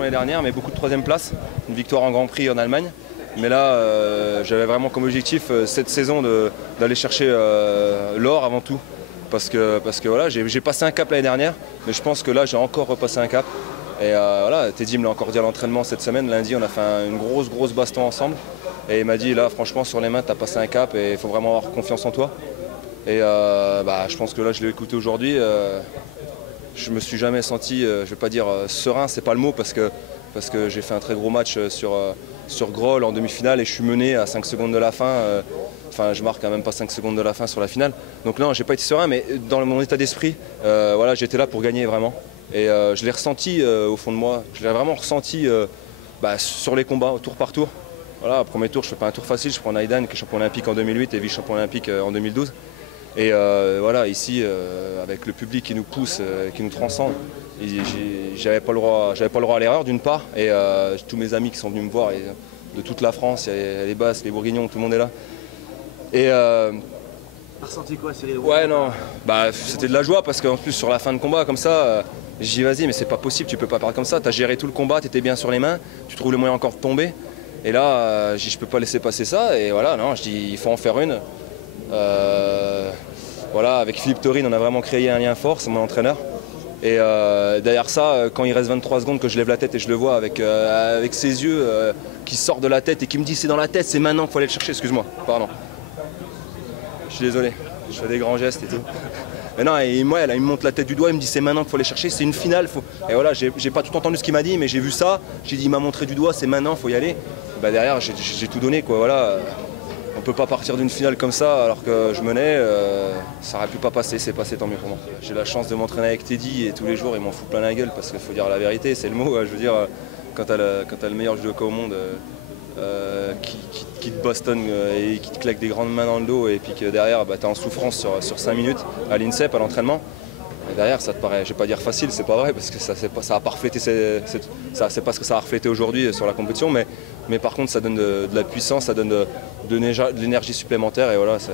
l'année dernière, mais beaucoup de troisième place, une victoire en Grand Prix en Allemagne. Mais là, j'avais vraiment comme objectif cette saison d'aller chercher l'or avant tout. Parce que voilà, j'ai passé un cap l'année dernière, mais je pense que là, j'ai encore repassé un cap. Et voilà, Teddy me l'a encore dit à l'entraînement cette semaine. Lundi, on a fait une grosse baston ensemble. Et il m'a dit, là, franchement, sur les mains, tu as passé un cap et il faut vraiment avoir confiance en toi. Et je pense que là, je l'ai écouté aujourd'hui. Je me suis jamais senti, je ne vais pas dire serein, c'est pas le mot, parce que j'ai fait un très gros match sur Groll en demi-finale et je suis mené à 5 secondes de la fin. Enfin, je marque quand même pas 5 secondes de la fin sur la finale. Donc non, j'ai pas été serein, mais dans mon état d'esprit, voilà, j'étais là pour gagner vraiment. Et je l'ai ressenti au fond de moi. Je l'ai vraiment ressenti sur les combats, tour par tour. Voilà, premier tour, je fais pas un tour facile. Je prends Naïdan, qui est champion olympique en 2008 et vice-champion olympique en 2012. Et voilà, ici, avec le public qui nous pousse, qui nous transcende, j'avais pas le droit à l'erreur d'une part. Et tous mes amis qui sont venus me voir, et, de toute la France, il y a les Basques, les Bourguignons, tout le monde est là. Et t'as ressenti quoi, Cyril? Ouais, non, c'était de la joie parce qu'en plus sur la fin de combat comme ça, j'ai dit vas-y, mais c'est pas possible, tu peux pas perdre comme ça. T'as géré tout le combat, t'étais bien sur les mains, tu trouves le moyen encore de tomber. Et là, je peux pas laisser passer ça. Et voilà, non, je dis il faut en faire une. Voilà, avec Philippe Taurine, on a vraiment créé un lien fort, c'est mon entraîneur. Et derrière ça, quand il reste 23 secondes, que je lève la tête et je le vois avec ses yeux qui sortent de la tête et qui me dit c'est dans la tête, c'est maintenant qu'il faut aller le chercher, excuse-moi, pardon. Je suis désolé, je fais des grands gestes et tout. Mais non, et moi, il me monte la tête du doigt, il me dit c'est maintenant qu'il faut aller chercher, c'est une finale. Et voilà, j'ai pas tout entendu ce qu'il m'a dit, mais j'ai vu ça, j'ai dit il m'a montré du doigt, c'est maintenant, il faut y aller. Et derrière, j'ai tout donné, quoi, voilà. On ne peut pas partir d'une finale comme ça alors que je menais, ça aurait pu pas passer, c'est passé, tant mieux pour moi. J'ai la chance de m'entraîner avec Teddy et tous les jours il m'en fout plein la gueule parce qu'il faut dire la vérité, c'est le mot. Je veux dire, quand tu as le meilleur judoka au monde qui te bastonne et qui te claque des grandes mains dans le dos et puis que derrière tu es en souffrance sur 5 minutes à l'INSEP, à l'entraînement. Et derrière, ça te paraît, je vais pas dire facile, c'est pas vrai, parce que ça a pas reflété, c'est pas ce que ça a reflété aujourd'hui sur la compétition, mais par contre ça donne de la puissance, ça donne de l'énergie supplémentaire et voilà, ça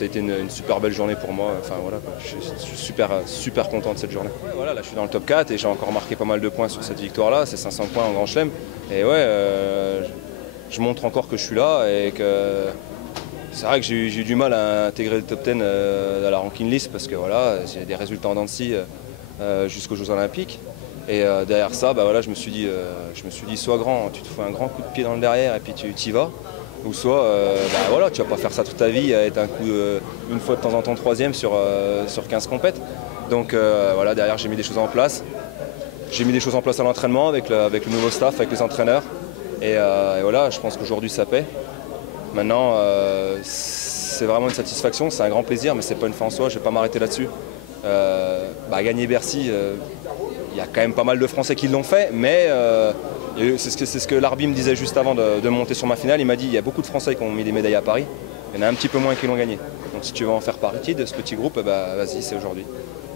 a été une super belle journée pour moi. Enfin voilà, je suis super content de cette journée. Voilà, là je suis dans le top 4 et j'ai encore marqué pas mal de points sur cette victoire-là, c'est 500 points en Grand Chelem. Et ouais, je montre encore que je suis là et que c'est vrai que j'ai eu du mal à intégrer le top 10 à la ranking list parce que voilà, j'ai des résultats en dents de scie jusqu'aux Jeux Olympiques. Et derrière ça, voilà, je me suis dit, sois grand, tu te fais un grand coup de pied dans le derrière et puis tu y vas. Ou soit, voilà, tu vas pas faire ça toute ta vie, être une fois de temps en temps troisième sur 15 compètes. Donc voilà, derrière j'ai mis des choses en place. J'ai mis des choses en place à l'entraînement avec le nouveau staff, avec les entraîneurs. Et voilà, je pense qu'aujourd'hui ça paie. Maintenant, c'est vraiment une satisfaction, c'est un grand plaisir, mais c'est pas une fin en soi, je vais pas m'arrêter là-dessus. Gagner Bercy, il y a quand même pas mal de Français qui l'ont fait, mais c'est ce que l'arbitre me disait juste avant de monter sur ma finale. Il m'a dit il y a beaucoup de Français qui ont mis des médailles à Paris, il y en a un petit peu moins qui l'ont gagné. Donc si tu veux en faire partie de ce petit groupe, vas-y, c'est aujourd'hui.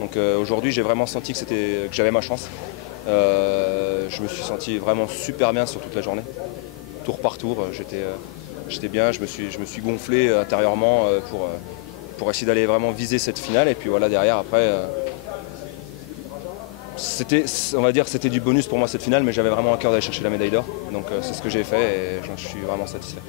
Donc aujourd'hui, j'ai vraiment senti que j'avais ma chance. Je me suis senti vraiment super bien sur toute la journée. Tour par tour, j'étais bien, je me suis gonflé intérieurement pour essayer d'aller vraiment viser cette finale. Et puis voilà, derrière, après, on va dire que c'était du bonus pour moi cette finale, mais j'avais vraiment à cœur d'aller chercher la médaille d'or. Donc c'est ce que j'ai fait et j'en suis vraiment satisfait.